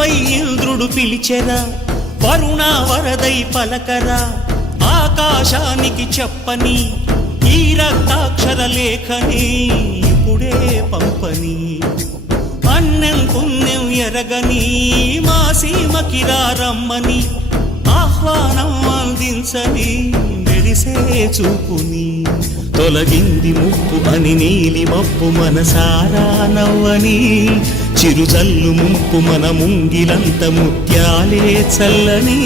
ఇంటిపై ఇంద్రుడు పిలిచెరా, వరుణ వరదై పలకరా, ఆకాశానికి చెప్పని ఈ రక్తాక్షర లేఖని ఇప్పుడే పంపని. అన్నం పుణ్యం ఎరగని మా సీమకిరా రమ్మని, ఆహ్వానం అందించని మెరిసే చూపుని. తొలగింది ముప్పు అని నీలి మప్పు మనసారా నవ్వని, చిరుజల్లు ముంపు మన ముంగిలంత ముత్యాలే చల్లని.